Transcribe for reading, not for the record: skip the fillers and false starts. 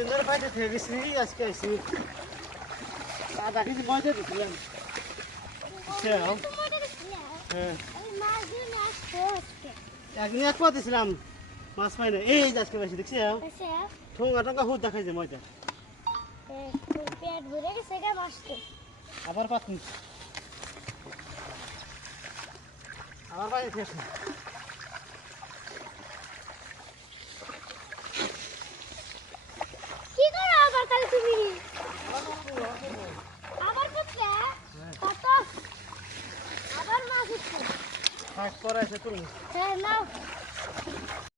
দুদিন ধরে পাইতে থেকে গেছি আজকে আসছি আধা কেজি ময়দা দিছিলাম হ্যাঁ একদিন এক পা দিছিলাম মাছ পাই না এই যে আজকে পাইছি দেখছি ঠোঙা টঙ্গা হুদ দেখাই যে ময়দা পেট ভরে গেছে গা মাছতে আবার পাতনি আবার পাইতে থেকে কি করো আবার তাহলে তুমি আবার করতে কত আবার মাছ উঠছে ফাঁক করাইছে তুমি হ্যাঁ নাও